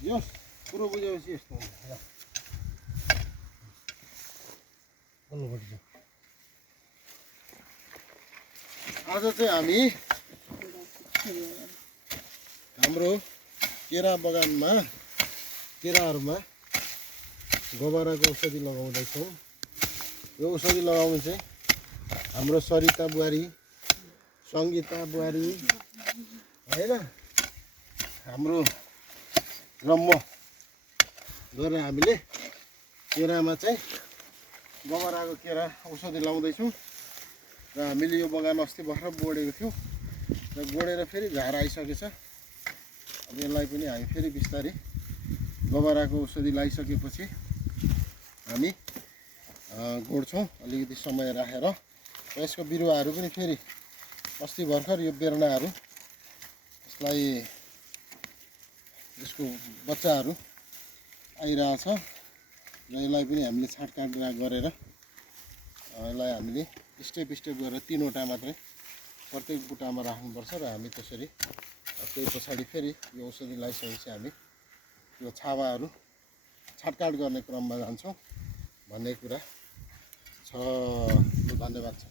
यस कुरो बुझेपछि यस्तो हुन्छ आज चाहिँ हामी हाम्रो केरा बगानमा केराहरूमा गोबराको औषधि लगाउँदैछौँ। यो औषधि लगाउनु चाहिँ हाम्रो सरिता बुहारी, सङ्गीता बुहारी होइन हाम्रो र म गरेर हामीले केरामा चाहिँ गोबराको केरा औषधि लाउँदैछौँ। र हामीले यो बगान अस्ति भर्खर बोडेको थियौँ र बोडेर फेरि झार आइसकेछ। अब यसलाई पनि हामी फेरि बिस्तारै गोबराको औषधि लगाइसकेपछि हामी गोड्छौँ अलिकति समय राखेर। यसको बिरुवाहरू पनि फेरि अस्ति भर्खर यो बेर्नाहरू यसलाई यसको बच्चाहरू आइरहेछ र यसलाई पनि हामीले छाटकाट गरेर यसलाई हामीले स्टेप गरेर 3वटा मात्रै प्रत्येक बुटामा राख्नुपर्छ र हामी त्यसरी त्यही पछाडि फेरि यो औषधि लगाइसकेपछि हामी यो छावाहरू छाटकाट गर्ने क्रममा जान्छौँ भन्ने कुरा छ। धन्यवाद छ।